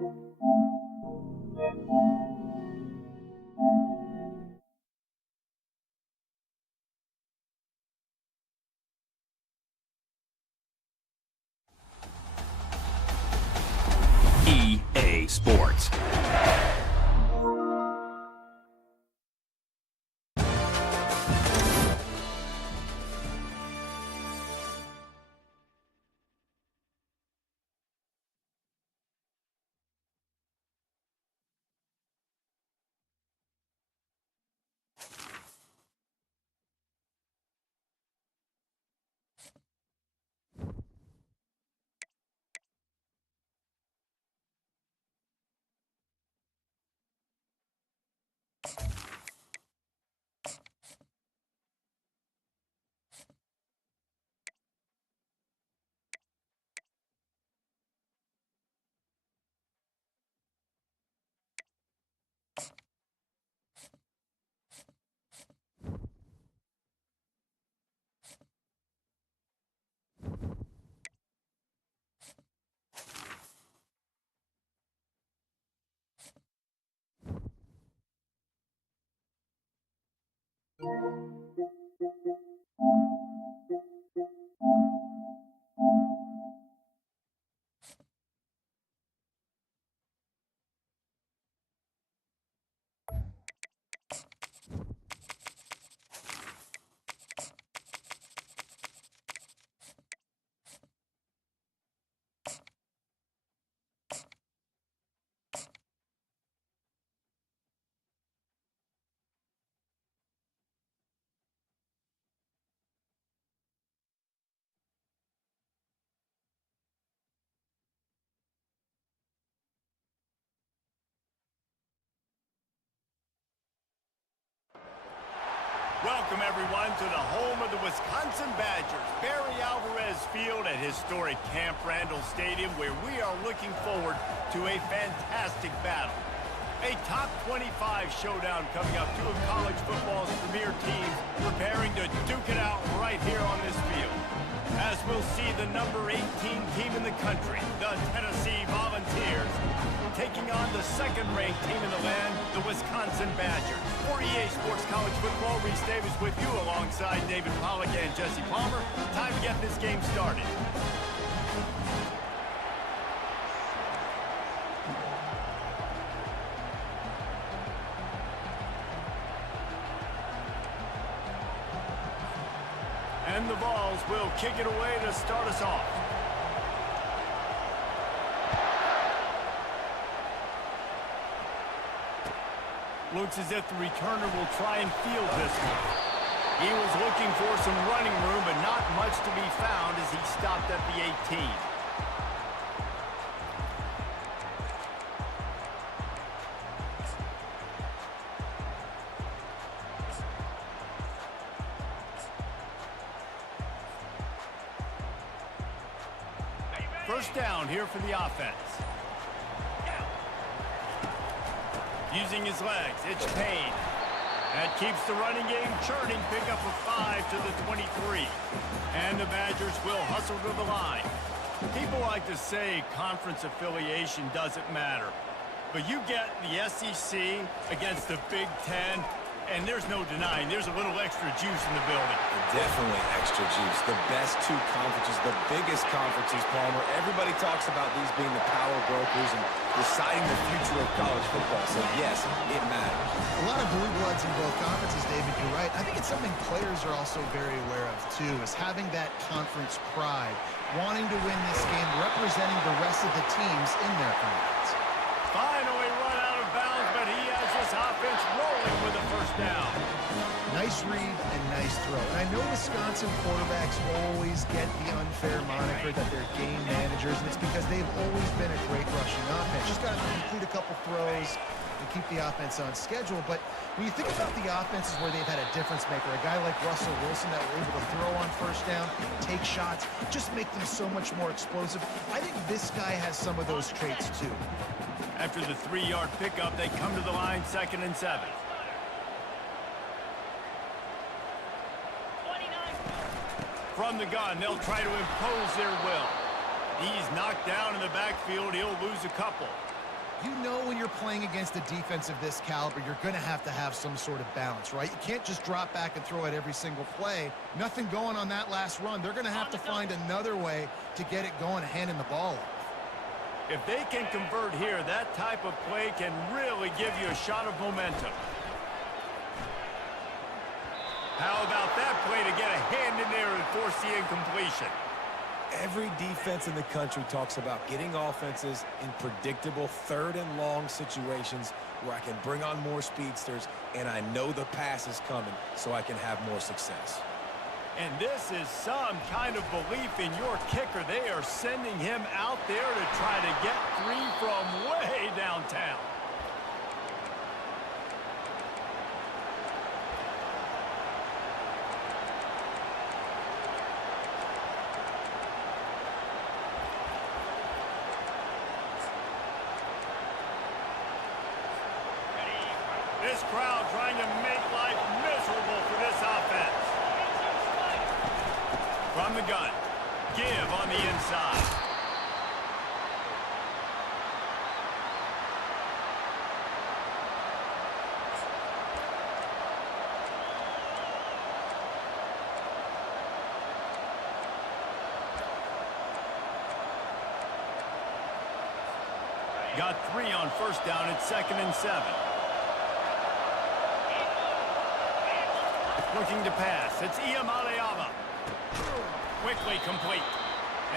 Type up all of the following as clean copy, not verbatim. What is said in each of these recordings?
EA Sports. Welcome, everyone, to the home of the Wisconsin Badgers, Barry Alvarez Field at historic Camp Randall Stadium, where we are looking forward to a fantastic battle. A top 25 showdown coming up. Two of college football's premier teams preparing to duke it out right here on this field. As we'll see the number 18 team in the country, the Tennessee Volunteers, taking on the second-ranked team in the land, the Wisconsin Badgers. For EA Sports College Football, Reese Davis with you alongside David Pollack and Jesse Palmer. Time to get this game started. And the Vols will kick it away to start us off. Looks as if the returner will try and field this one. He was looking for some running room, but not much to be found as he stopped at the 18. First down here for the offense. Using his legs, it's Payne. That keeps the running game churning. Pick up a 5 to the 23. And the Badgers will hustle to the line. People like to say conference affiliation doesn't matter. But you get the SEC against the Big Ten, and there's no denying there's a little extra juice in the building. Definitely extra juice. The best two conferences, the biggest conferences, Palmer. Everybody talks about these being the power brokers and deciding the future of college football. So, yes, it matters. A lot of blue bloods in both conferences, David. You're right. I think it's something players are also very aware of, too, is having that conference pride, wanting to win this game, representing the rest of the teams in their conference. Finally run out of bounds, but he has this offense rolling with a first down. Nice read and nice throw. And I know Wisconsin quarterbacks always get the unfair moniker that they're game managers, and it's because they've always been a great rushing offense. Just got to complete a couple throws and keep the offense on schedule. But when you think about the offenses where they've had a difference maker, a guy like Russell Wilson that were able to throw on first down, take shots, just make them so much more explosive. I think this guy has some of those traits too. After the 3-yard pickup, they come to the line, 2nd and 7. From the gun, they'll try to impose their will. He's knocked down in the backfield. He'll lose a couple. You know when you're playing against a defense of this caliber, you're going to have some sort of balance, right? You can't just drop back and throw it every single play. Nothing going on that last run. They're going to have to find another way to get it going, handing the ball off. If they can convert here, that type of play can really give you a shot of momentum. How about that play to get a hand in there and force the incompletion? Every defense in the country talks about getting offenses in predictable third and long situations where I can bring on more speedsters and I know the pass is coming so I can have more success. And this is some kind of belief in your kicker. They are sending him out there to try to get three from way downtown. This crowd trying to make life miserable for this offense. From the gun, give on the inside. Got 3 on first down at 2nd and 7. Looking to pass. It's Iamaleava. Quickly complete.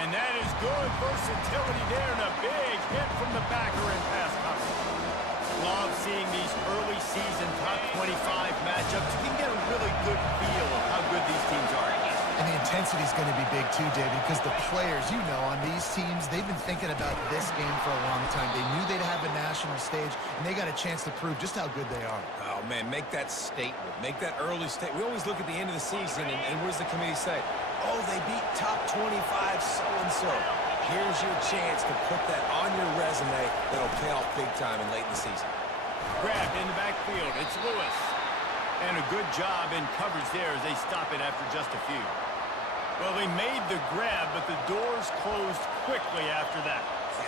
And that is good versatility there and a big hit from the backer in pass coverage. Love seeing these early season top 25 matchups. You can get a really good feel of how good these teams are. And the intensity is going to be big too, David, because the players, you know, on these teams, they've been thinking about this game for a long time. They knew they'd have a national stage, and they got a chance to prove just how good they are. Oh, man, make that statement. Make that early statement. We always look at the end of the season, and what does the committee say? Oh, they beat top 25 so-and-so. Here's your chance to put that on your resume that'll pay off big time in late in the season. Grabbed in the backfield. It's Lewis. And a good job in coverage there as they stop it after just a few. Well, they made the grab, but the doors closed quickly after that.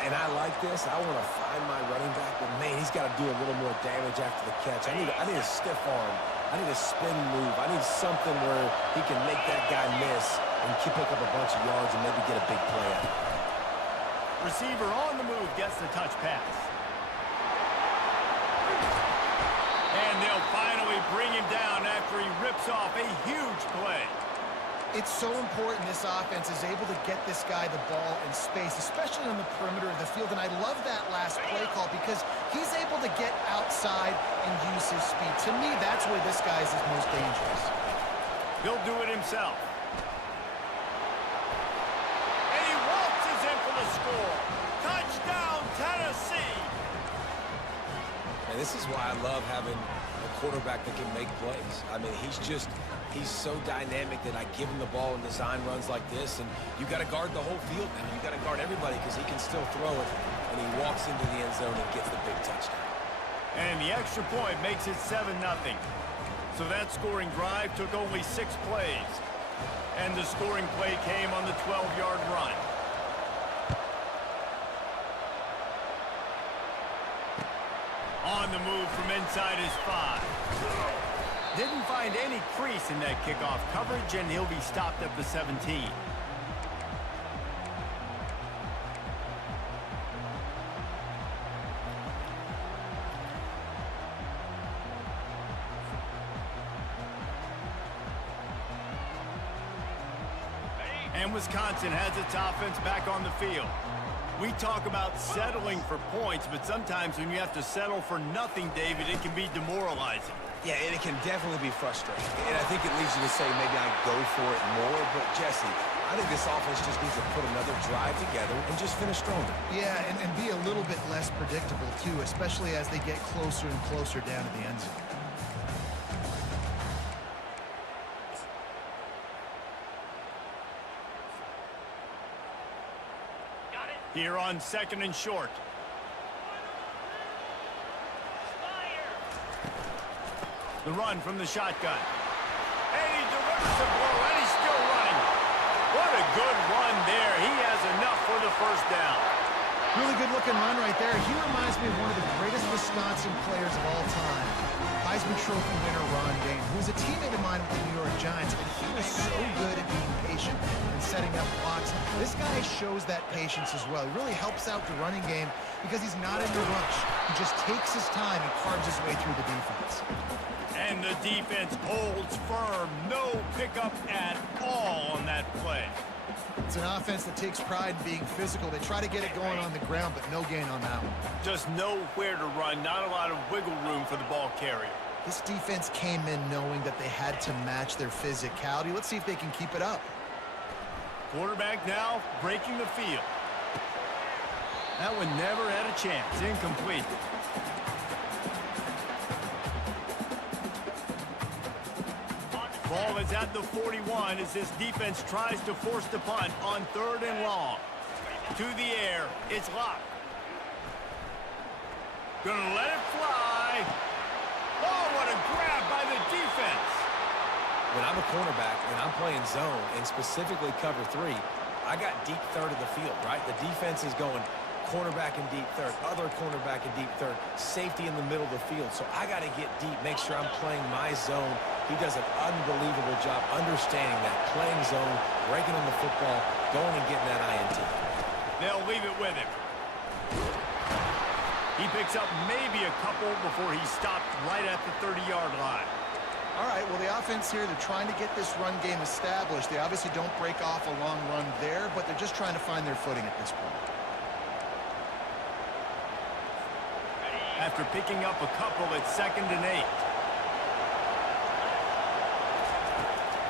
And I like this. I want to find my running back, but, man, he's got to do a little more damage after the catch. I need a stiff arm. I need a spin move. I need something where he can make that guy miss and pick up a bunch of yards and maybe get a big play out. Receiver on the move gets the touch pass. And they'll finally bring him down after he rips off a huge play. It's so important this offense is able to get this guy the ball in space, especially on the perimeter of the field. And I love that last play call because he's able to get outside and use his speed. To me, that's where this guy is his most dangerous. He'll do it himself. And he waltzes in for the score. Touchdown, Tennessee! And this is why I love having a quarterback that can make plays. I mean, he's so dynamic that I give him the ball in design runs like this, and you got to guard the whole field now. You got to guard everybody because he can still throw it, and he walks into the end zone and gets the big touchdown. And the extra point makes it 7-0. So that scoring drive took only 6 plays. And the scoring play came on the 12-yard run. On the move from inside his 5. Didn't find any crease in that kickoff coverage, and he'll be stopped at the 17. And Wisconsin has its offense back on the field. We talk about settling for points, but sometimes when you have to settle for nothing, David, it can be demoralizing. Yeah, and it can definitely be frustrating. And I think it leads you to say maybe I go for it more. But, Jesse, I think this offense just needs to put another drive together and just finish stronger. Yeah, and be a little bit less predictable, too, especially as they get closer and closer down to the end zone. Here on 2nd and short. The run from the shotgun. And he delivers a blow, and he's still running. What a good run there. He has enough for the first down. Really good-looking run right there. He reminds me of one of the greatest Wisconsin players of all time, Heisman Trophy winner Ron Dayne, who was a teammate of mine with the New York Giants, and he was so good at being patient and setting up blocks. This guy shows that patience as well. He really helps out the running game because he's not in a rush. He just takes his time and carves his way through the defense. And the defense holds firm. No pickup at all on that play. It's an offense that takes pride in being physical. They try to get it going on the ground, but no gain on that one. Just nowhere to run, not a lot of wiggle room for the ball carrier. This defense came in knowing that they had to match their physicality. Let's see if they can keep it up. Quarterback now breaking the field. That one never had a chance. Incomplete. Ball is at the 41 as this defense tries to force the punt on 3rd and long. To the air, it's locked. Gonna let it fly. Oh, what a grab by the defense. When I'm a cornerback and I'm playing zone and specifically cover 3, I got deep third of the field, right? The defense is going cornerback in deep third, other cornerback in deep third, safety in the middle of the field. So I got to get deep, make sure I'm playing my zone. He does an unbelievable job understanding that, playing zone, breaking on the football, going and getting that INT. They'll leave it with him. He picks up maybe a couple before he stopped right at the 30-yard line. All right, well, the offense here, they're trying to get this run game established. They obviously don't break off a long run there, but they're just trying to find their footing at this point. After picking up a couple at 2nd and 8.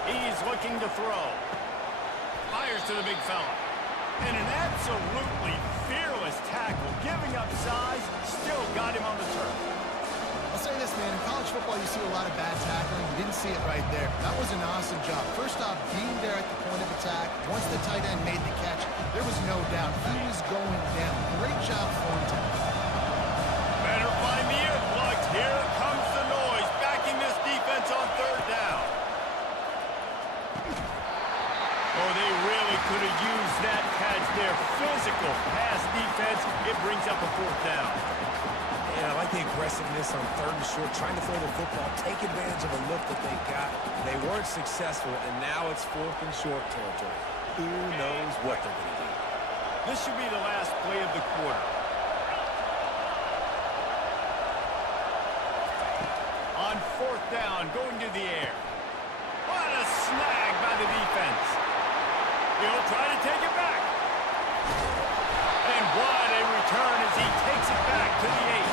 He's looking to throw. Fires to the big fella. And an absolutely fearless tackle. Giving up size, still got him on the turf. I'll say this, man. In college football, you see a lot of bad tackling. You didn't see it right there. That was an awesome job. First off, being there at the point of attack. Once the tight end made the catch, there was no doubt he was going down. Great job for him to. Better find the earplugs. Here comes the noise. Backing this defense on 3rd down. Oh, they really could have used that catch there. Physical pass defense. It brings up a 4th down. Yeah, I like the aggressiveness on 3rd and short, trying to throw the football, take advantage of a look that they got. They weren't successful, and now it's 4th and short territory. Who knows what they're going to do? This should be the last play of the quarter. On 4th down, going to the air. What a snag by the defense. He'll try to take it back. And what a return as he takes it back to the 8.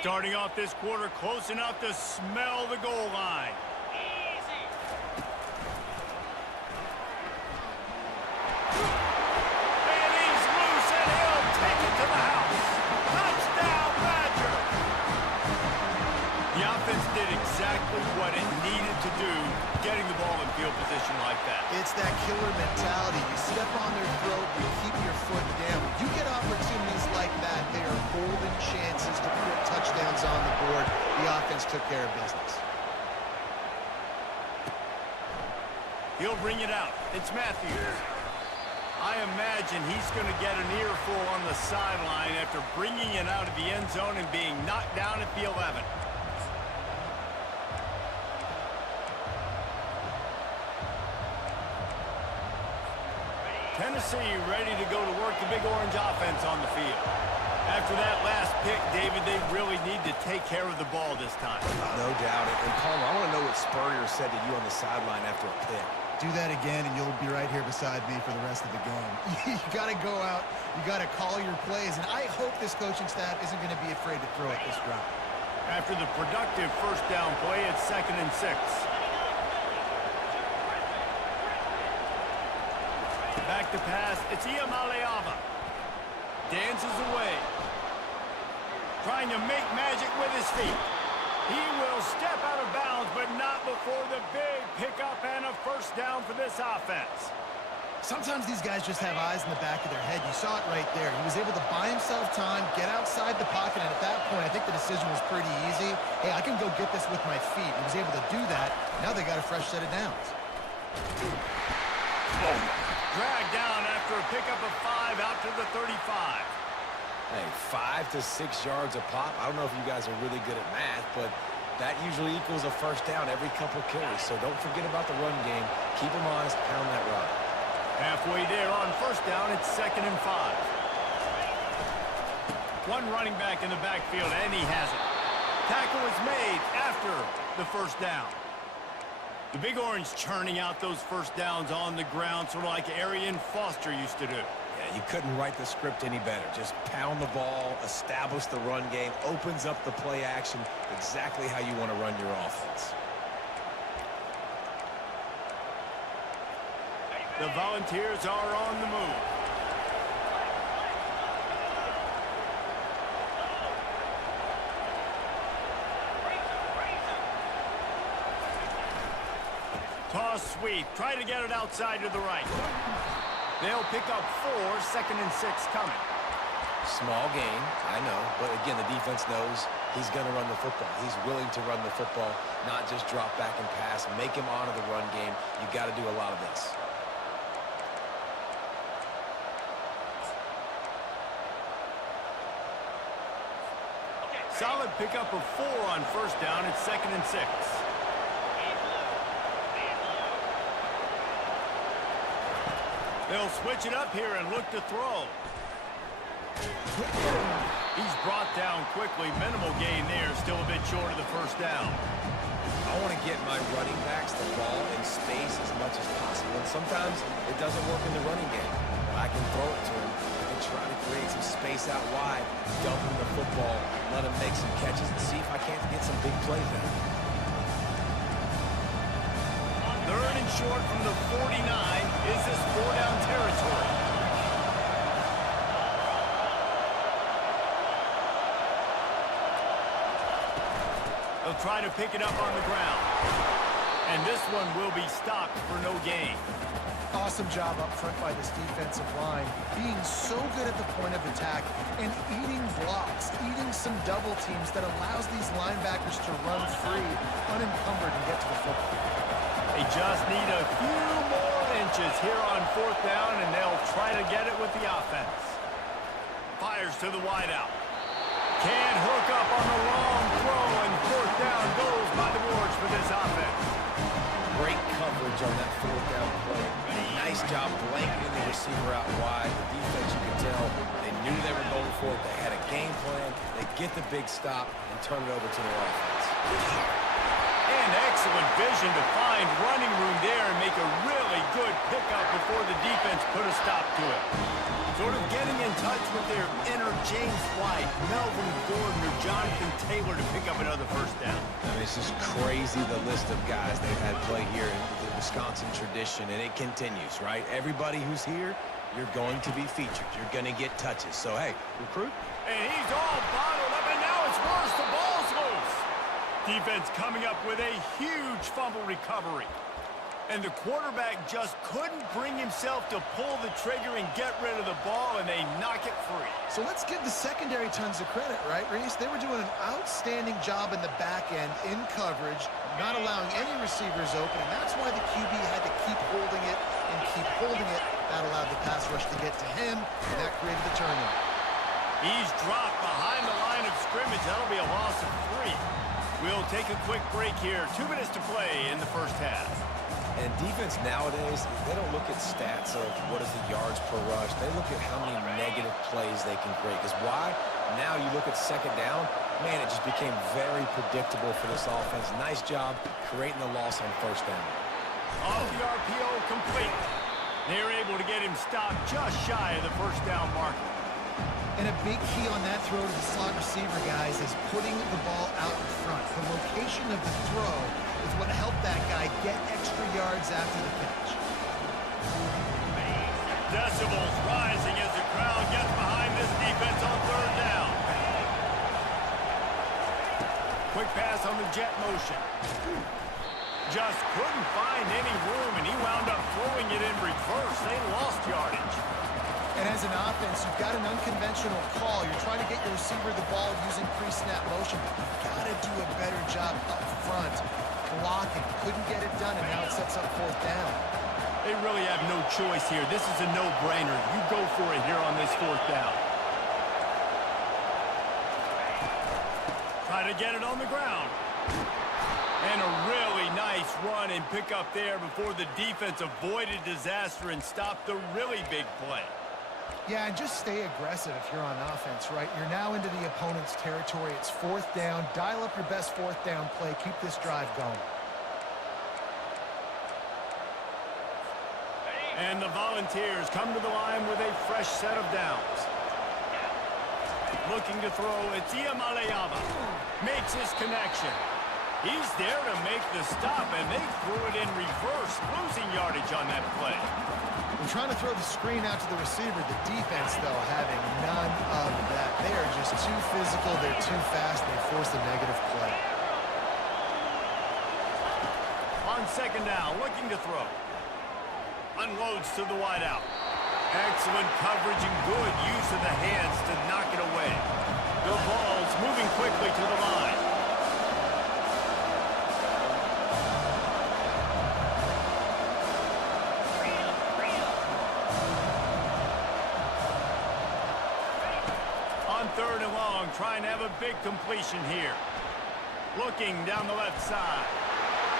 Starting off this quarter close enough to smell the goal line. Easy. And he's loose and he'll take it to the house. Touchdown, Badger. The offense did exactly what it needed to do, getting the ball in field position like that. It's that killer mentality. You step on their throat, you keep your foot down. When you get opportunities like that, they are golden chances to put touchdowns on the board. The offense took care of business. He'll bring it out. It's Matthews. I imagine he's going to get an earful on the sideline after bringing it out of the end zone and being knocked down at the 11. Tennessee ready to go to work the Big Orange offense on the field. After that last pick, David, they really need to take care of the ball this time. No doubt. And Palmer, I want to know what Spurrier said to you on the sideline after a pick. Do that again, and you'll be right here beside me for the rest of the game. You got to go out. You got to call your plays, and I hope this coaching staff isn't going to be afraid to throw at this drop. After the productive 1st down play, it's 2nd and 6. Back to pass. It's Iamaleava. Dances away. trying to make magic with his feet. He will step out of bounds, but not before the big pickup and a first down for this offense. Sometimes these guys just have eyes in the back of their head. You saw it right there. He was able to buy himself time, get outside the pocket, and at that point, I think the decision was pretty easy. Hey, I can go get this with my feet. He was able to do that. Now they got a fresh set of downs. Dragged down after a pickup of 5 out to the 35. Hey, 5 to 6 yards a pop. I don't know if you guys are really good at math, but that usually equals a first down every couple carries. So don't forget about the run game. Keep them honest, pound that rock. Halfway there on first down, it's 2nd and 5. One running back in the backfield, and he has it. Tackle is made after the first down. The Big Orange churning out those first downs on the ground, sort of like Arian Foster used to do. Yeah, you couldn't write the script any better. Just pound the ball, establish the run game, opens up the play action, exactly how you want to run your offense. The Volunteers are on the move. Toss sweep. Try to get it outside to the right. They'll pick up 4, 2nd and 6 coming. Small gain, I know, but again, the defense knows he's going to run the football. He's willing to run the football, not just drop back and pass. Make him honor the run game. You got to do a lot of this. Solid pickup of 4 on first down. It's 2nd and 6. They'll switch it up here and look to throw. He's brought down quickly. Minimal gain there. Still a bit short of the first down. I want to get my running backs the ball in space as much as possible. And sometimes it doesn't work in the running game. I can throw it to him. I can try to create some space out wide, dump him the football, let him make some catches, and see if I can't get some big plays out. 3rd and short from the 49. Is this 4-down territory? They'll try to pick it up on the ground. And this one will be stopped for no gain. Awesome job up front by this defensive line, being so good at the point of attack and eating blocks, eating some double teams that allows these linebackers to run free, unencumbered, and get to the football. They just need a few more inches here on 4th down, and they'll try to get it with the offense. Fires to the wideout. Can't hook up on the long throw, and 4th down goes by the boards for this offense. Great coverage on that 4th down play. Nice job blanketing the receiver out wide. The defense, you can tell, they knew they were going for it. They had a game plan. They get the big stop and turn it over to their offense. And excellent vision to find running room there and make a really good pickup before the defense put a stop to it. Sort of getting in touch with their inner James White, Melvin Gordon, or Jonathan Taylor to pick up another first down. I mean, it's just crazy, the list of guys they've had play here in the Wisconsin tradition, and it continues, right? Everybody who's here, you're going to be featured. You're going to get touches. So, hey, recruit. And he's all bottled up, and now it's worse. The ball's loose. Defense coming up with a huge fumble recovery. And the quarterback just couldn't bring himself to pull the trigger and get rid of the ball, and they knock it free. So let's give the secondary tons of credit, right, Reese? They were doing an outstanding job in the back end, in coverage, not allowing any receivers open, and that's why the QB had to keep holding it and keep holding it. That allowed the pass rush to get to him, and that created the turnover. He's dropped behind the line of scrimmage. That'll be a loss of 3. We'll take a quick break here. 2 minutes to play in the first half. And defense nowadays, they don't look at stats of what is the yards per rush. They look at how many negative plays they can create. Because why? Now you look at 2nd down, man, it just became very predictable for this offense. Nice job creating the loss on 1st down. Off the RPO complete. They're able to get him stopped just shy of the 1st down marker. And a big key on that throw to the slot receiver, guys, is putting the ball out in front. The location of the throw is what helped that guy get extra yards after the catch. Decibels rising as the crowd gets behind this defense on 3rd down. quick pass on the jet motion. Just couldn't find any room, and he wound up throwing it in reverse. They lost yardage. And as an offense, you've got an unconventional call. You're trying to get your receiver the ball using pre-snap motion, but you've got to do a better job up front blocking. Couldn't get it done, and now it sets up fourth down. They really have no choice here. This is a no-brainer. You go for it here on this fourth down. Try to get it on the ground. And a really nice run and pick up there before the defense avoided disaster and stopped the really big play. Yeah, and just stay aggressive if you're on offense, right? You're now into the opponent's territory. It's fourth down. Dial up your best fourth down play. Keep this drive going. And the Volunteers come to the line with a fresh set of downs. Looking to throw, it's Iamaleava. Makes his connection. He's there to make the stop, and they threw it in reverse, losing yardage on that play. They're trying to throw the screen out to the receiver. The defense, though, having none of that. They are just too physical. They're too fast. They force a negative play. On second down, looking to throw. Unloads to the wideout. Excellent coverage and good use of the hands to knock it away. The ball's moving quickly to the line. On third and long, trying to have a big completion here. Looking down the left side.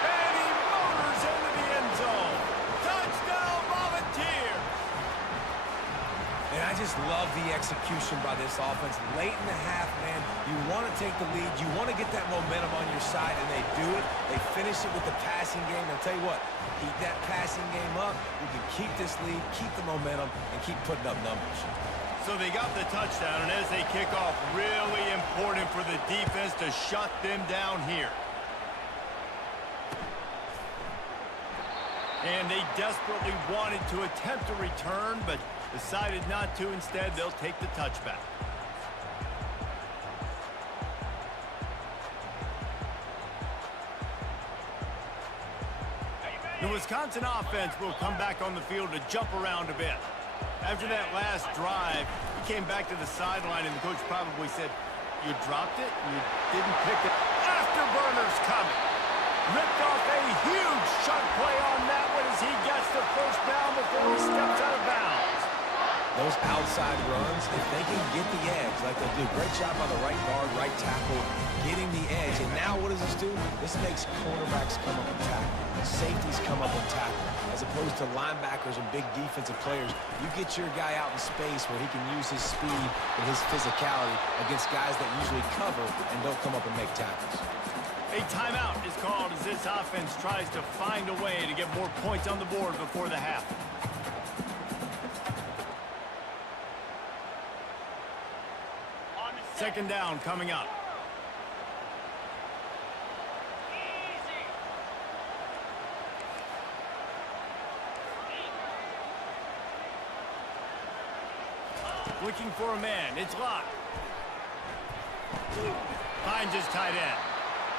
And he motors into the end zone. Touchdown, Volunteers! And I just love the execution by this offense. Late in the half, man, you want to take the lead. You want to get that momentum on your side, and they do it. They finish it with the passing game. I'll tell you what, keep that passing game up. You can keep this lead, keep the momentum, and keep putting up numbers. So they got the touchdown, and as they kick off, really important for the defense to shut them down here. And they desperately wanted to attempt a return, but decided not to. Instead, they'll take the touchback. The Wisconsin offense will come back on the field to jump around a bit. After that last drive, he came back to the sideline, and the coach probably said, "You dropped it? You didn't pick it?" Afterburners coming. Ripped off a huge chunk play on that one as he gets the first down before he steps out of bounds. Those outside runs, if they can get the edge, like they do, great job by the right guard, right tackle, getting the edge. And now what does this do? This makes cornerbacks come up and tackle. Safeties come up and tackle. As opposed to linebackers and big defensive players, you get your guy out in space where he can use his speed and his physicality against guys that usually cover and don't come up and make tackles. A timeout is called as this offense tries to find a way to get more points on the board before the half. Second down coming up. Looking for a man. It's locked. Finds his tight end.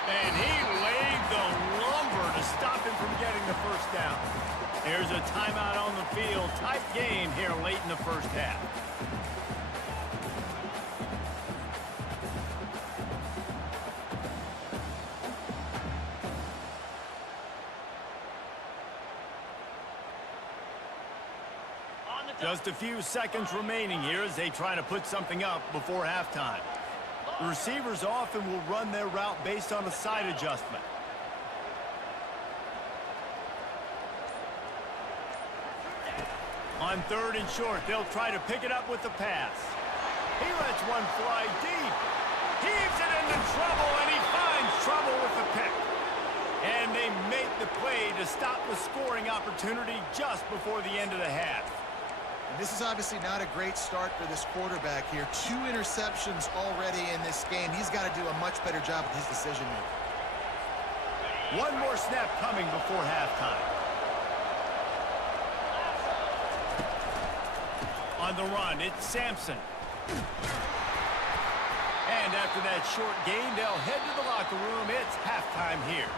And he laid the lumber to stop him from getting the first down. There's a timeout on the field. Tight game here late in the first half. Just a few seconds remaining here as they try to put something up before halftime. The receivers often will run their route based on a side adjustment. On third and short, they'll try to pick it up with the pass. He lets one fly deep. Heaves it into trouble, and he finds trouble with the pick. And they make the play to stop the scoring opportunity just before the end of the half. This is obviously not a great start for this quarterback here. 2 interceptions already in this game. He's got to do a much better job with his decision-making. One more snap coming before halftime. On the run, it's Sampson. And after that short gain, they'll head to the locker room. It's halftime here.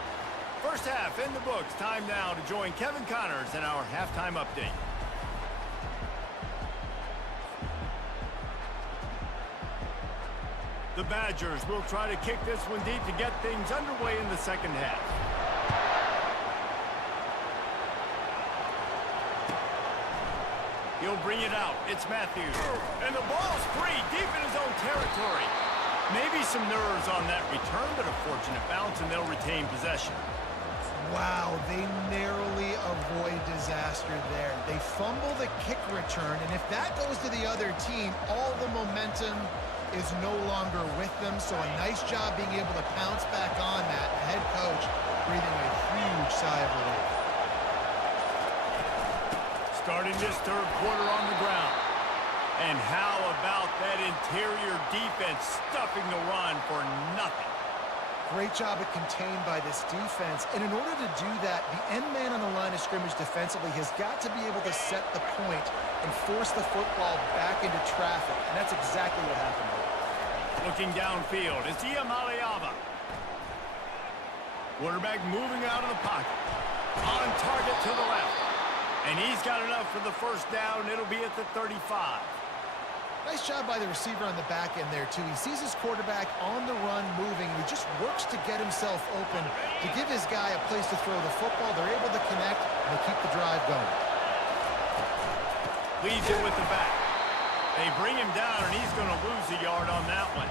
First half in the books. Time now to join Kevin Connors in our halftime update. The Badgers will try to kick this one deep to get things underway in the second half. He'll bring it out. It's Matthews. And the ball's free deep in his own territory. Maybe some nerves on that return, but a fortunate bounce, and they'll retain possession. Wow, they narrowly avoid disaster there. They fumble the kick return, and if that goes to the other team, all the momentum is no longer with them. So a nice job being able to pounce back on that. The head coach breathing a huge sigh of relief. Starting this third quarter on the ground. And how about that interior defense stuffing the run for nothing? Great job at contained by this defense. And in order to do that, the end man on the line of scrimmage defensively has got to be able to set the point and force the football back into traffic. And that's exactly what happened there. Looking downfield is Maliava. Quarterback moving out of the pocket. On target to the left. And he's got enough for the first down. It'll be at the 35. Nice job by the receiver on the back end there, too. He sees his quarterback on the run moving, and he just works to get himself open to give his guy a place to throw the football. They're able to connect, and they keep the drive going. Leads it with the back. They bring him down, and he's going to lose a yard on that one.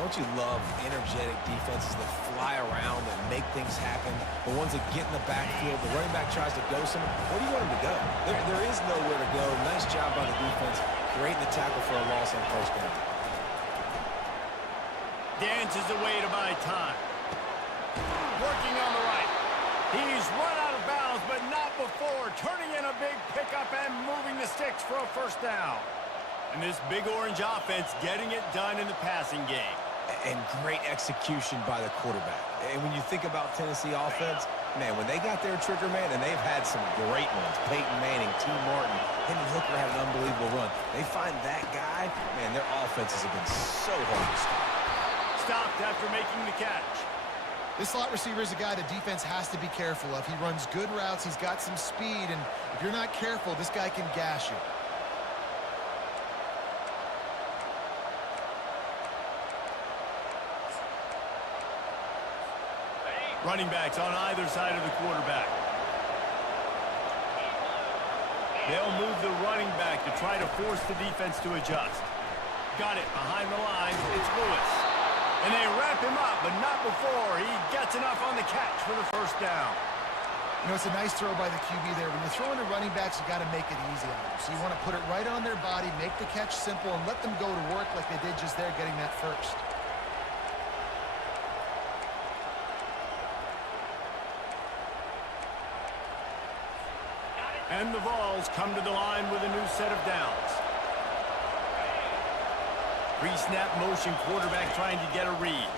Don't you love energetic defenses that fly around and make things happen? The ones that get in the backfield, the running back tries to go somewhere. Where do you want him to go? There is nowhere to go. Nice job by the defense, creating the tackle for a loss on first down. Dances away to buy time. Working on the right. He's run out of bounds, but not before. Turning in a big pickup and moving the sticks for a first down. And this big orange offense getting it done in the passing game. And great execution by the quarterback. And when you think about Tennessee offense, man, when they got their trigger man, and they've had some great ones, Peyton Manning, T. Martin, Hendon Hooker had an unbelievable run. They find that guy, man, their offenses have been so hard to stop. Stopped after making the catch. This slot receiver is a guy the defense has to be careful of. He runs good routes. He's got some speed, and if you're not careful, this guy can gash you. Running backs on either side of the quarterback. They'll move the running back to try to force the defense to adjust. Got it behind the line. It's Lewis. And they wrap him up, but not before he gets enough on the catch for the first down. You know, it's a nice throw by the QB there. When you're throwing to running backs, you got to make it easy on them. So you want to put it right on their body, make the catch simple, and let them go to work like they did just there, getting that first. And the Vols come to the line with a new set of downs. Pre-snap motion, quarterback trying to get a read.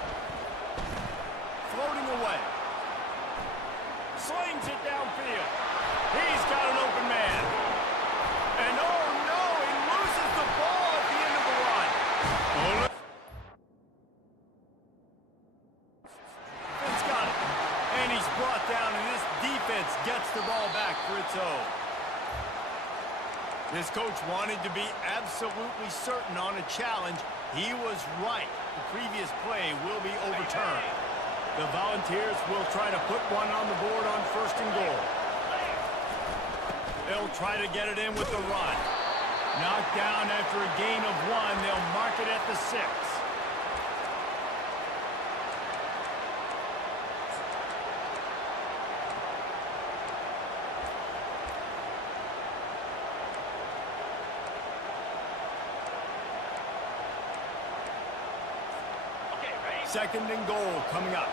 Floating away. Slings it downfield. He's got an open man. And oh no, he loses the ball at the end of the run. It's got it. And he's brought down, and this defense gets the ball back for its own. This coach wanted to be absolutely certain on a challenge. He was right. The previous play will be overturned. The Volunteers will try to put one on the board on first and goal. They'll try to get it in with the run. Knocked down after a gain of 1. They'll mark it at the 6. Second and goal coming up.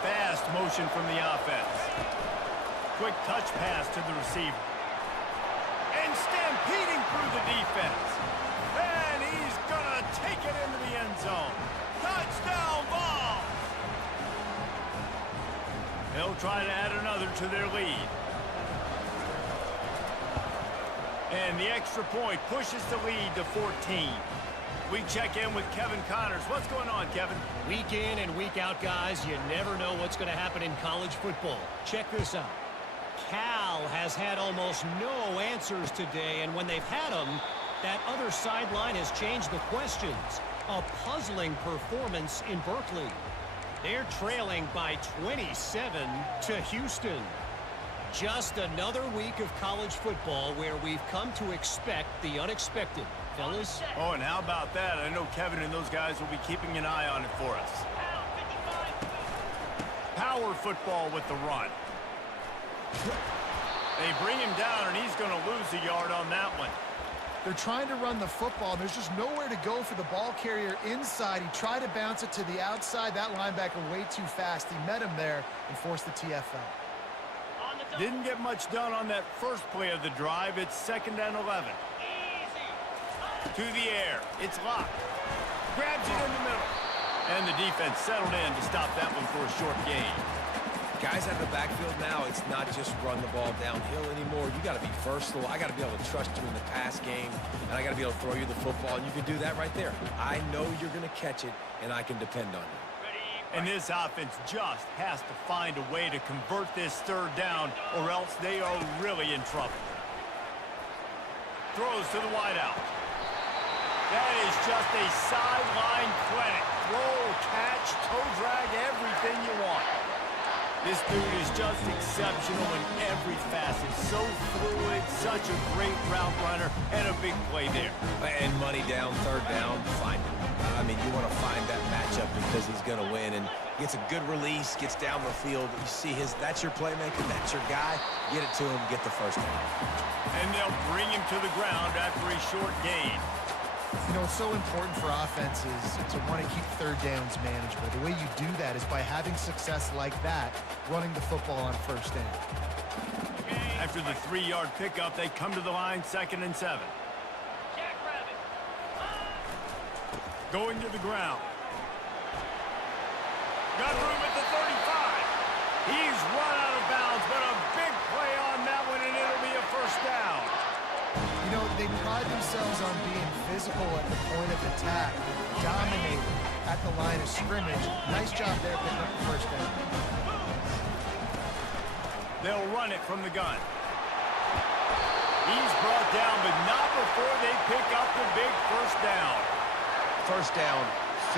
Fast motion from the offense. Quick touch pass to the receiver. And stampeding through the defense. And he's going to take it into the end zone. Touchdown, Vols! They'll try to add another to their lead. And the extra point pushes the lead to 14. We check in with Kevin Connors. What's going on, Kevin? Week in and week out, guys, you never know what's going to happen in college football. Check this out. Cal has had almost no answers today, and when they've had them, that other sideline has changed the questions. A puzzling performance in Berkeley. They're trailing by 27 to Houston. Just another week of college football where we've come to expect the unexpected. Fellas? Oh, and how about that? I know Kevin and those guys will be keeping an eye on it for us. Power football with the run. They bring him down, and he's going to lose a yard on that one. They're trying to run the football. There's just nowhere to go for the ball carrier inside. He tried to bounce it to the outside. That linebacker way too fast. He met him there and forced the TFL. Didn't get much done on that first play of the drive. It's 2nd and 11. To the air. It's locked. Grabs it in the middle. And the defense settled in to stop that one for a short gain. Guys out of the backfield now, it's not just run the ball downhill anymore. You got to be versatile. I got to be able to trust you in the pass game, and I got to be able to throw you the football, and you can do that right there. I know you're going to catch it, and I can depend on you. And this offense just has to find a way to convert this 3rd down, or else they are really in trouble. Throws to the wideout. That is just a sideline clinic. Throw, catch, toe drag, everything you want. This dude is just exceptional in every facet. So fluid, such a great route runner, and a big play there. And money down, 3rd down, find him. I mean, you want to find that matchup because he's going to win. And gets a good release, gets down the field. You see that's your playmaker, that's your guy. Get it to him, get the 1st down. And they'll bring him to the ground after a short gain. You know, it's so important for offenses to want to keep 3rd downs manageable. The way you do that is by having success like that, running the football on 1st down. After the 3-yard pickup, they come to the line 2nd and 7. Going to the ground. Got room at the 35. He's run out of bounds, but a big play on that one, and it'll be a 1st down. You know, they pride themselves on being physical at the point of attack, dominating at the line of scrimmage. Nice job there picking up the 1st down. They'll run it from the gun. He's brought down, but not before they pick up the big 1st down. 1st down,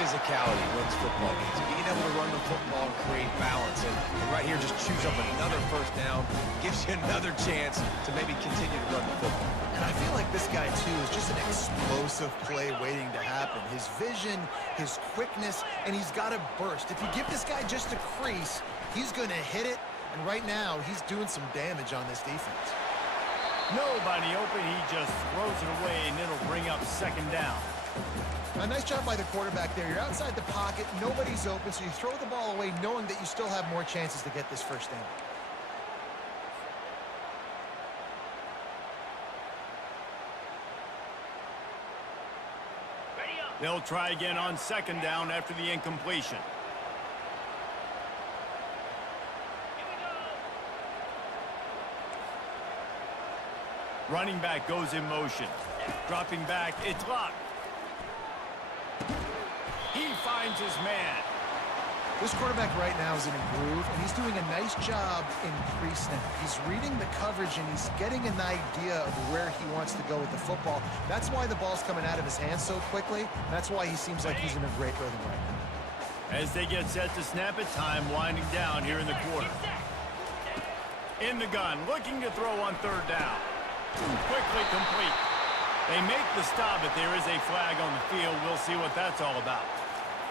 physicality wins football games. Being able to run the football and create balance. And right here, just choose up another 1st down. Gives you another chance to maybe continue to run the football. And I feel like this guy, too, is just an explosive play waiting to happen. His vision, his quickness, and he's got a burst. If you give this guy just a crease, he's going to hit it. And right now, he's doing some damage on this defense. Nobody open. He just throws it away, and it'll bring up 2nd down. A nice job by the quarterback there. You're outside the pocket. Nobody's open, so you throw the ball away knowing that you still have more chances to get this 1st down. They'll try again on 2nd down after the incompletion. Running back goes in motion. Dropping back, it's locked. He finds his man. This quarterback right now is in a groove, and he's doing a nice job in pre-snap. He's reading the coverage, and he's getting an idea of where he wants to go with the football. That's why the ball's coming out of his hands so quickly. That's why he seems like he's in a great rhythm right now. As they get set to snap it, time winding down here in the quarter. In the gun, looking to throw on 3rd down. Quickly complete. They make the stop, but there is a flag on the field. We'll see what that's all about.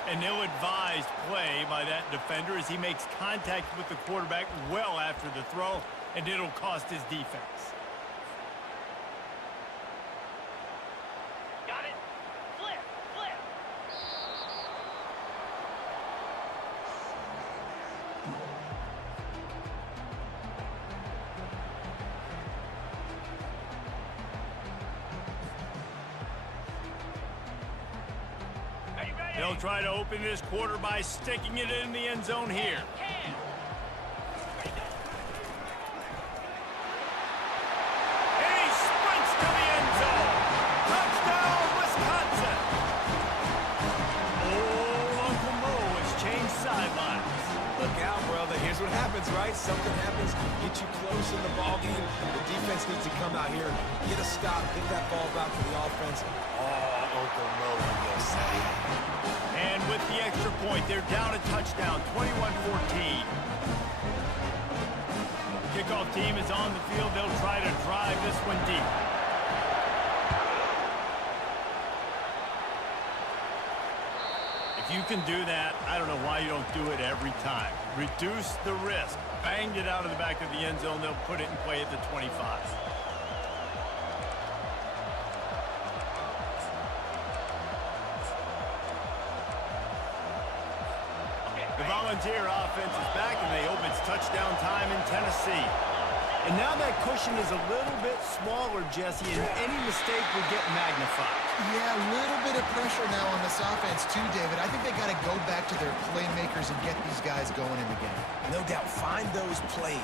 An ill-advised play by that defender as he makes contact with the quarterback well after the throw, and it'll cost his defense. Got it. Flip, flip. They'll try to open this quarter by sticking it in the end zone here. And he sprints to the happens, right? Something happens, get you close in the ball game. The defense needs to come out here, get a stop, get that ball back to the offense. Oh, Uncle Mo, they'll say. And with the extra point, they're down a touchdown, 21-14. Kickoff team is on the field. They'll try to drive this one deep. If you can do that, I don't know why you don't do it every time. Reduce the risk. Banged it out of the back of the end zone. They'll put it in play at the 25. The Volunteer offense is back, and they hope it's touchdown time in Tennessee. And now that cushion is a little bit smaller, Jesse, and any mistake will get magnified. Yeah, a little bit of pressure now on this offense too, David. I think they got to go back to their playmakers and get these guys going in the game. No doubt, find those plays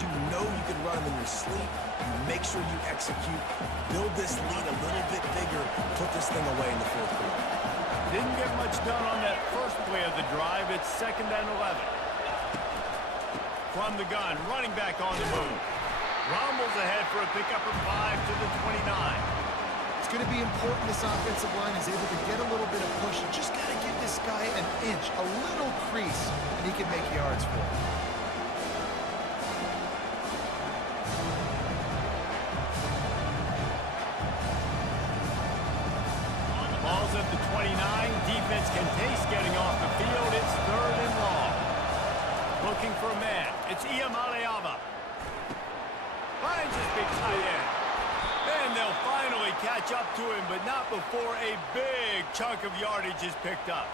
you know you can run them in your sleep. Make sure you execute. Build this lead a little bit bigger. Put this thing away in the fourth quarter. Didn't get much done on that first play of the drive. It's 2nd and 11. From the gun, running back on the move. Rumbles ahead for a pickup of 5 to the 29. It's going to be important this offensive line is able to get a little bit of push. You just got to give this guy an inch, a little crease, and he can make yards for it. Ball's at the 29. Defense can taste getting off the field. It's 3rd and long. Looking for a man. It's Iamaleava. Finds his big tight end. And they'll finally catch up to him, but not before a big chunk of yardage is picked up.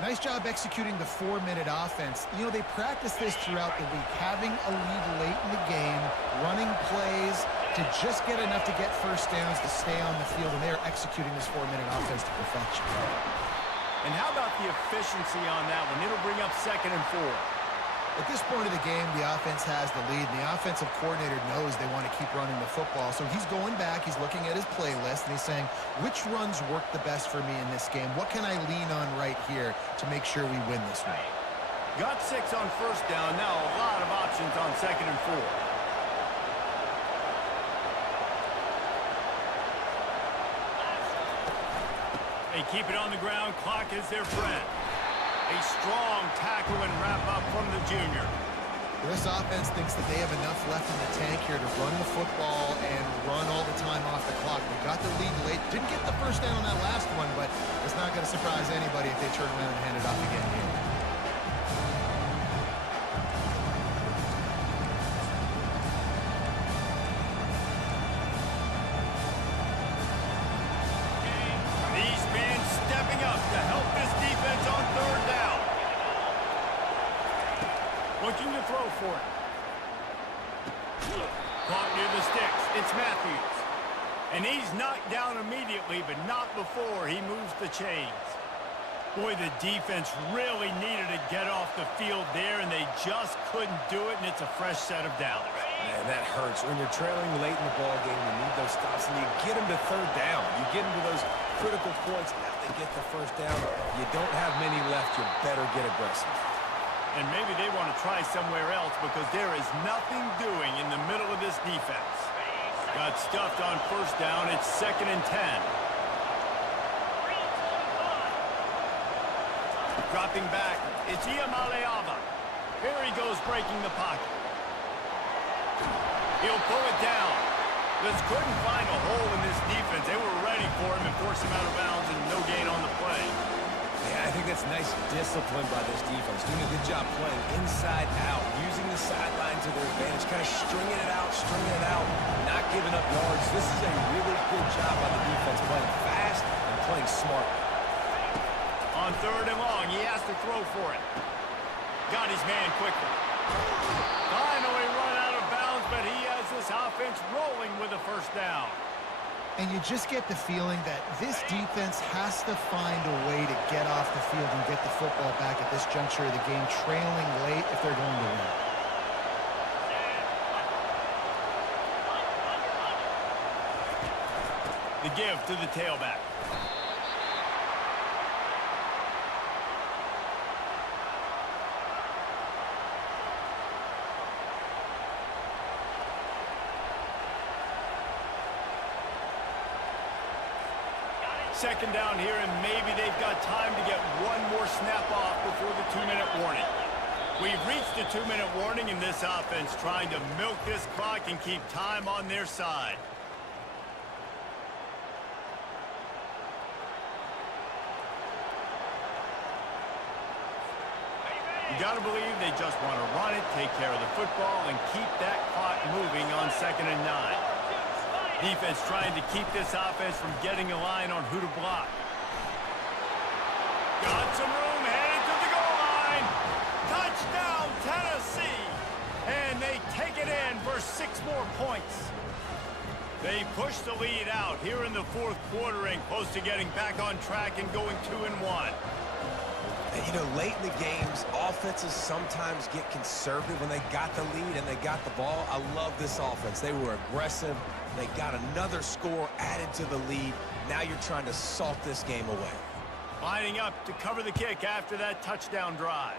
Nice job executing the 4-minute offense. You know, they practice this throughout the week, having a lead late in the game, running plays to just get enough to get first downs to stay on the field, and they're executing this 4-minute offense to perfection. And how about the efficiency on that one? It'll bring up 2nd and 4. At this point of the game, the offense has the lead, and the offensive coordinator knows they want to keep running the football. So he's going back, he's looking at his playlist, and he's saying, which runs work the best for me in this game? What can I lean on right here to make sure we win this one? Got 6 on first down. Now a lot of options on 2nd and 4. They keep it on the ground. Clock is their friend. A strong tackle and wrap-up from the junior. This offense thinks that they have enough left in the tank here to run the football and run all the time off the clock. They got the lead late. Didn't get the first down on that last one, but it's not going to surprise anybody if they turn around and hand it off again here. These men stepping up to help this defense on 3rd down. Looking to throw for it. Caught near the sticks. It's Matthews. And he's knocked down immediately, but not before he moves the chains. Boy, the defense really needed to get off the field there, and they just couldn't do it, and it's a fresh set of downs. Man, that hurts. When you're trailing late in the ball game, you need those stops, and you get them to 3rd down. You get them to those critical points after they get the first down. You don't have many left. You better get aggressive. And maybe they want to try somewhere else because there is nothing doing in the middle of this defense. Got stuffed on first down. It's 2nd and 10. Dropping back. It's Iamaleava. Here he goes breaking the pocket. He'll pull it down. Just couldn't find a hole in this defense. They were ready for him and forced him out of bounds and no gain on the play. Yeah, I think that's nice discipline by this defense. Doing a good job playing inside out, using the sideline to their advantage, kind of stringing it out, not giving up yards. This is a really good job by the defense, playing fast and playing smart. On 3rd and long, he has to throw for it. Got his man quickly. Finally run out of bounds, but he has this offense rolling with a first down. And you just get the feeling that this defense has to find a way to get off the field and get the football back at this juncture of the game, trailing late if they're going to win. The give to the tailback. Second down here, and maybe they've got time to get one more snap off before the 2-minute warning. We've reached the 2-minute warning, and this offense trying to milk this clock and keep time on their side. You got to believe they just want to run it, take care of the football, and keep that clock moving on 2nd and 9. Defense trying to keep this offense from getting a line on who to block. Got some room, headed to the goal line. Touchdown, Tennessee. And they take it in for 6 more points. They push the lead out here in the 4th quarter and close to getting back on track and going 2-1. And, you know, late in the games, offenses sometimes get conservative when they got the lead and they got the ball. I love this offense. They were aggressive. They got another score added to the lead. Now you're trying to salt this game away. Lining up to cover the kick after that touchdown drive.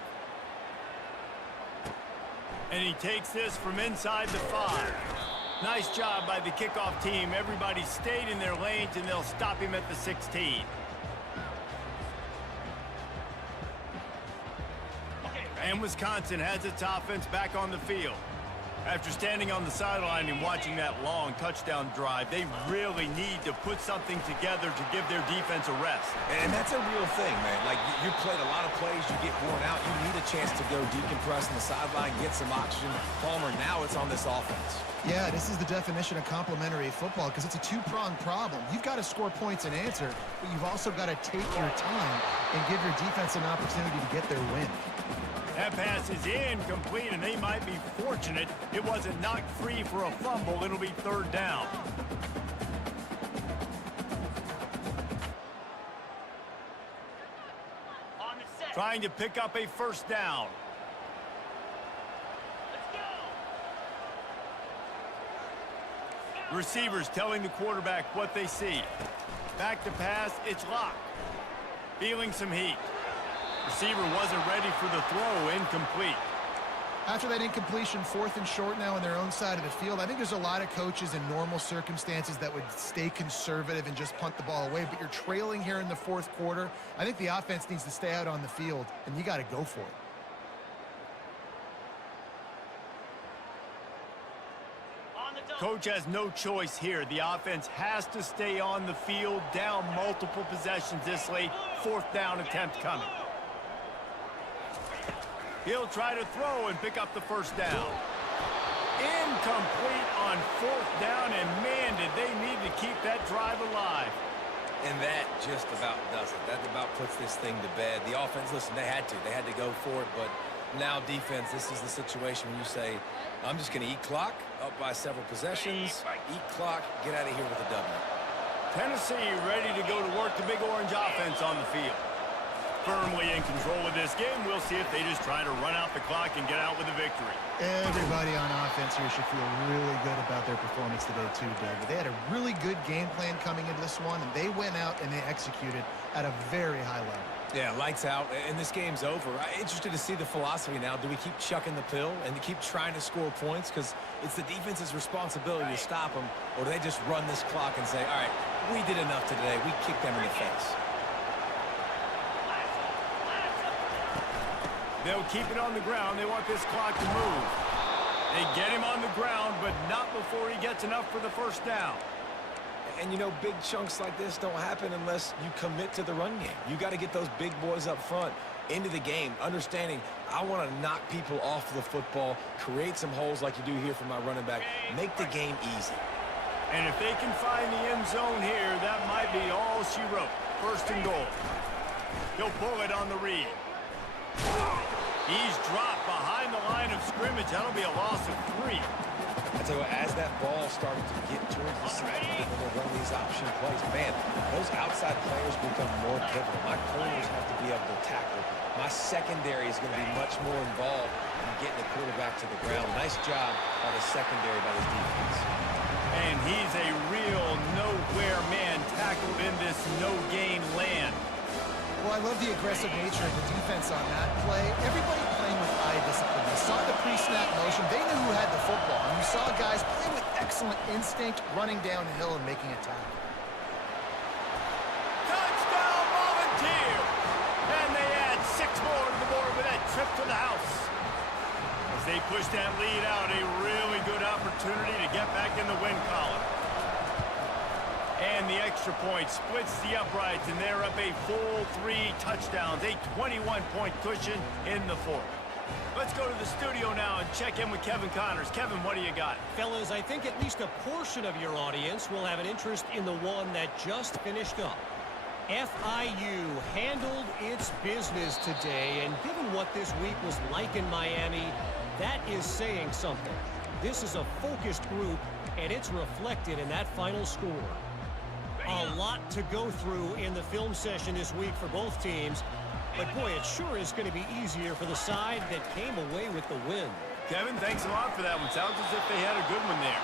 And he takes this from inside the 5. Nice job by the kickoff team. Everybody stayed in their lanes, and they'll stop him at the 16. And Wisconsin has its offense back on the field. After standing on the sideline and watching that long touchdown drive, they really need to put something together to give their defense a rest. And that's a real thing, man. Like, you played a lot of plays, you get worn out, you need a chance to go decompress on the sideline, get some oxygen. Palmer, now it's on this offense. Yeah, this is the definition of complementary football because it's a two-pronged problem. You've got to score points and answer, but you've also got to take your time and give your defense an opportunity to get their win. That pass is incomplete, and they might be fortunate it wasn't knocked free for a fumble. It'll be 3rd down. On the set. Trying to pick up a 1st down. Let's go. Receivers telling the quarterback what they see. Back to pass, it's locked. Feeling some heat. Receiver wasn't ready for the throw, incomplete. After that incompletion, 4th and short now on their own side of the field, I think there's a lot of coaches in normal circumstances that would stay conservative and just punt the ball away, but you're trailing here in the 4th quarter. I think the offense needs to stay out on the field, and you got to go for it. On the double. Coach has no choice here. The offense has to stay on the field, down multiple possessions this late. 4th down attempt coming. He'll try to throw and pick up the 1st down. Incomplete on 4th down, and man, did they need to keep that drive alive. And that just about does it. That about puts this thing to bed. The offense, listen, they had to go for it, but now defense, this is the situation where you say, I'm just going to eat clock, up by several possessions, eat clock, get out of here with a W. Tennessee ready to go to work the Big Orange offense on the field. Firmly in control of this game. We'll see if they just try to run out the clock and get out with a victory. Everybody on offense here should feel really good about their performance today too, David. They had a really good game plan coming into this one, and they went out and they executed at a very high level. Yeah, lights out, and this game's over. I'm interested to see the philosophy now. Do we keep chucking the pill and keep trying to score points? Because it's the defense's responsibility to stop them, or do they just run this clock and say, all right, we did enough today. We kicked them in the face. They'll keep it on the ground. They want this clock to move. They get him on the ground, but not before he gets enough for the 1st down. And, you know, big chunks like this don't happen unless you commit to the run game. You got to get those big boys up front into the game, understanding I want to knock people off the football, create some holes like you do here for my running back, make the game easy. And if they can find the end zone here, that might be all she wrote. 1st and goal. He'll pull it on the read. He's dropped behind the line of scrimmage. That'll be a loss of 3. I tell you what, as that ball started to get towards the sideline when they run these option plays, man, those outside players become more pivotal. My corners have to be able to tackle. My secondary is going to be much more involved in getting the quarterback to the ground. Nice job by the secondary by this defense. And he's a real nowhere man tackled in this no-gain land. Well, I love the aggressive nature of the defense on that play. Everybody playing with eye discipline. They saw the pre-snap motion. They knew who had the football. And you saw guys play with excellent instinct, running downhill and making a tackle. push that lead out. A really good opportunity to get back in the win column. And the extra point splits the uprights, and they're up a full 3 touchdowns, a 21-point cushion in the fourth. Let's go to the studio now and check in with Kevin Connors. Kevin, what do you got? Fellas, I think at least a portion of your audience will have an interest in the one that just finished up. FIU handled its business today, and given what this week was like in Miami, that is saying something. This is a focused group, and it's reflected in that final score. A lot to go through in the film session this week for both teams, but boy, it sure is going to be easier for the side that came away with the win. Kevin, thanks a lot for that one. Sounds as if they had a good one there.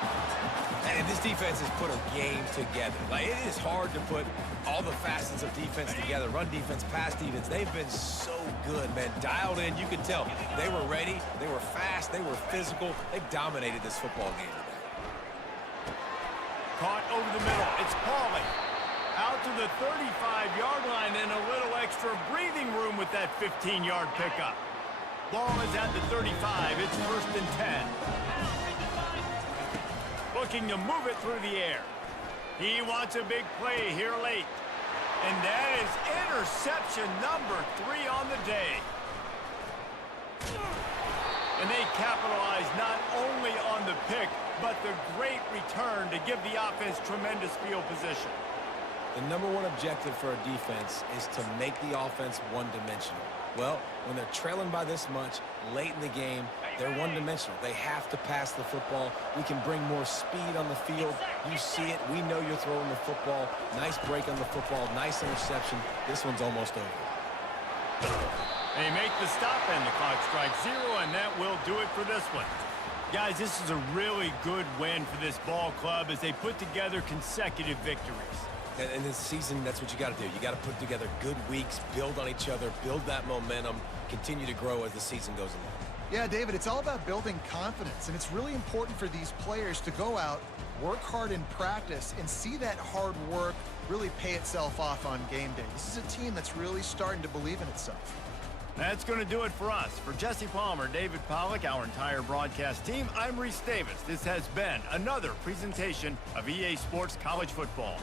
And this defense has put a game together. Like, it is hard to put all the facets of defense together. Run defense, pass defense. They've been so good, man. Dialed in, you can tell. They were ready. They were fast. They were physical. They dominated this football game today. Caught over the middle. It's Pauly. Out to the 35-yard line and a little extra breathing room with that 15-yard pickup. Ball is at the 35. It's 1st and 10. Looking to move it through the air. He wants a big play here late. And that is interception number 3 on the day. And they capitalize not only on the pick, but the great return to give the offense tremendous field position. The #1 objective for a defense is to make the offense one-dimensional. Well, when they're trailing by this much late in the game, they're one-dimensional. They have to pass the football. We can bring more speed on the field. You see it. We know you're throwing the football. Nice break on the football. Nice interception. This one's almost over. They make the stop, and the clock strikes 0, and that will do it for this one. Guys, this is a really good win for this ball club as they put together consecutive victories. And this season, that's what you got to do. You got to put together good weeks, build on each other, build that momentum, continue to grow as the season goes along. Yeah, David, it's all about building confidence, and it's really important for these players to go out, work hard in practice, and see that hard work really pay itself off on game day. This is a team that's really starting to believe in itself. That's going to do it for us. For Jesse Palmer, David Pollack, our entire broadcast team, I'm Reese Davis. This has been another presentation of EA Sports College Football.